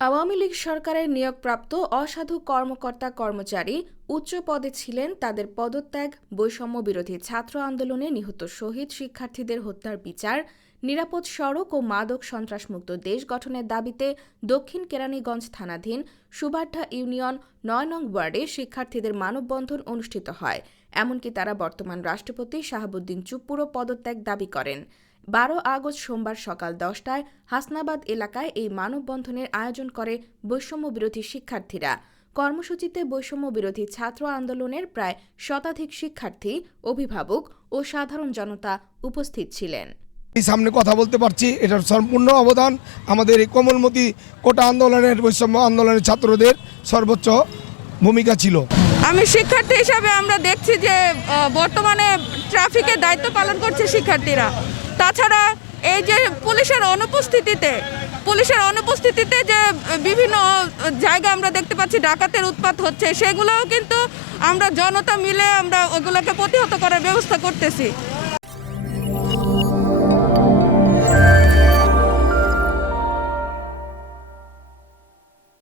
আওয়ামী লীগ সরকারের নিয়োগপ্রাপ্ত অসাধু কর্মকর্তা কর্মচারী উচ্চ পদে ছিলেন তাদের পদত্যাগ, বৈষম্য বিরোধী ছাত্র আন্দোলনে নিহত শহীদ শিক্ষার্থীদের হত্যার বিচার, নিরাপদ সড়ক ও মাদক সন্ত্রাসমুক্ত দেশ গঠনের দাবিতে দক্ষিণ কেরানীগঞ্জ থানাধীন সুবাড্ডা ইউনিয়ন নয় নং ওয়ার্ডে শিক্ষার্থীদের মানববন্ধন অনুষ্ঠিত হয়। এমনকি তারা বর্তমান রাষ্ট্রপতি শাহাবুদ্দিন চুপ্পুরও পদত্যাগ দাবি করেন। বারো আগস্ট সোমবার সকাল দশটায় হাসনাবাদ এলাকায় এই মানববন্ধনের আয়োজন করে বৈষম্য বিরোধী শিক্ষার্থীরা। কর্মসূচিতে বৈষম্য বিরোধী ছাত্র আন্দোলনের প্রায় শতাধিক শিক্ষার্থী অভিভাবক ও সাধারণ জনতা উপস্থিত ছিলেন। এই সামনে কথা বলতে পারছি এটার সম্পূর্ণ অবদান আমাদের এই কোমলমতি কোটা আন্দোলনের বৈষম্য আন্দোলনের ছাত্রদের সর্বোচ্চ ভূমিকা ছিল। আমি শিক্ষার্থী হিসাবে আমরা দেখছি যে বর্তমানে ট্রাফিকের দায়িত্ব পালন করছে শিক্ষার্থীরা। তাছাড়া এই যে পুলিশের অনুপস্থিতিতে পুলিশের অনুপস্থিতিতে যে বিভিন্ন জায়গা আমরা দেখতে পাচ্ছি, ডাকাতের উৎপাত হচ্ছে, সেগুলোও কিন্তু আমরা জনতা মিলে আমরা ওগুলোকে প্রতিহত করার ব্যবস্থা করতেছি।